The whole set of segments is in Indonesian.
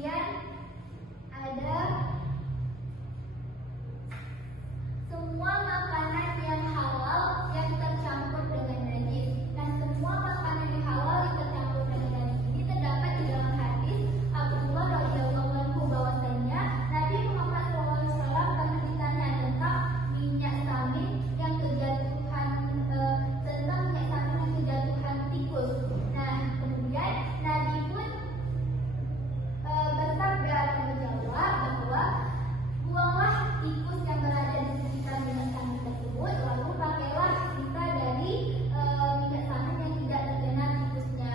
Kemudian ada semua makanan yang halal yang tercampur dengan najis. Nah, semua makanan yang halal yang tercampur dengan najis ini terdapat di dalam hadis Abdullah radhiyallahu anhu bahwasanya Nabi Muhammad SAW pernah ditanya tentang minyak samin yang kejatuhan tikus. Nah, kemudian Nabi pun bersabda atau menjawab bahwa buanglah tikus yang berada di sekitar minyak samin tersebut, lalu pakailah sisa dari minyak samin yang tidak terkena tikusnya.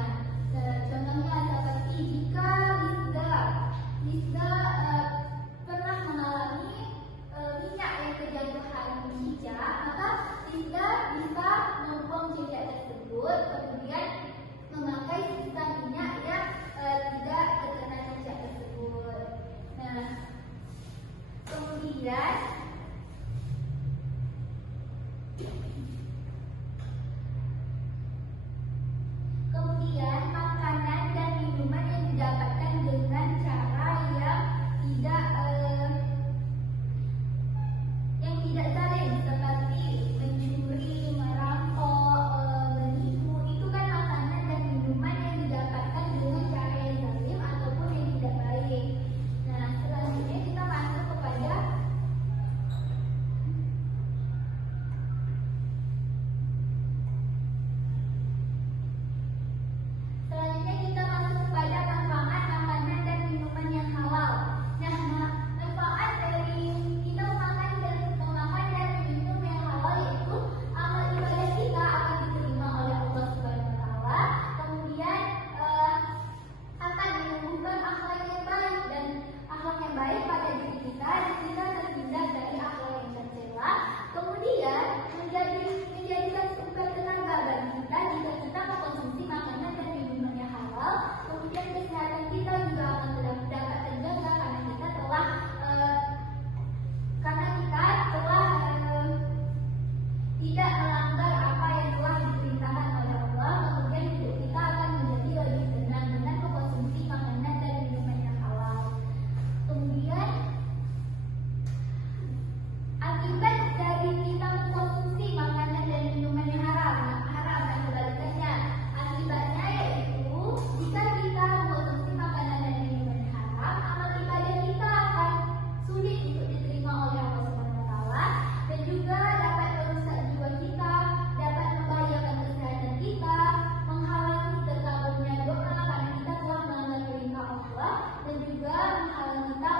Contohnya seperti jika Lisda pernah mengalami minyak yang kejatuhan cicak, maka Lisda bisa membuang cicak tersebut, kemudian memakai sisa minyak yang tidak terkena cicak tersebut. Nah, kemudian makanan dan minuman yang didapatkan dengan cara yang tidak zalim, seperti mencuri, merampok, menipu, itu kan makanan dan minuman yang didapatkan dengan cara yang zalim ataupun yang tidak baik. Nah, selanjutnya kita masuk kepada manfaat makanan dan minuman yang halal. Nah, manfaat dari kita memakan dan minum yang halal yaitu amal ibadah kita akan diterima oleh Allah Subhanahu wa taala. Kemudian akan menumbuhkan akhlak yang baik pada diri kita, dan kita terhindar dari akhlak yang tercela. Kemudian menjadikan sumber tenaga bagi kita jika kita mengkonsumsi makanan dan minuman yang halal. Kemudian kesehatan kita juga akan dapat terjaga karena kita telah tidak melanggar apa yang telah diperintahkan oleh Allah. Kemudian hidup kita akan menjadi lebih tenang dengan mengkonsumsi makanan dan minuman yang halal. Kemudian akibat dari kita mengkonsumsi makanan dan minuman yang haram dan sebaliknya, akibatnya yaitu jika kita mengkonsumsi makanan dan minuman yang haram, amal ibadah kita akan sulit untuk diterima oleh Allah Subhanahu wa taala, dan juga dapat merusak jiwa kita, dapat membahayakan kesehatan kita, menghalangi terkabulnya doa karena kita telah melanggar perintah Allah, dan juga menghalangi kita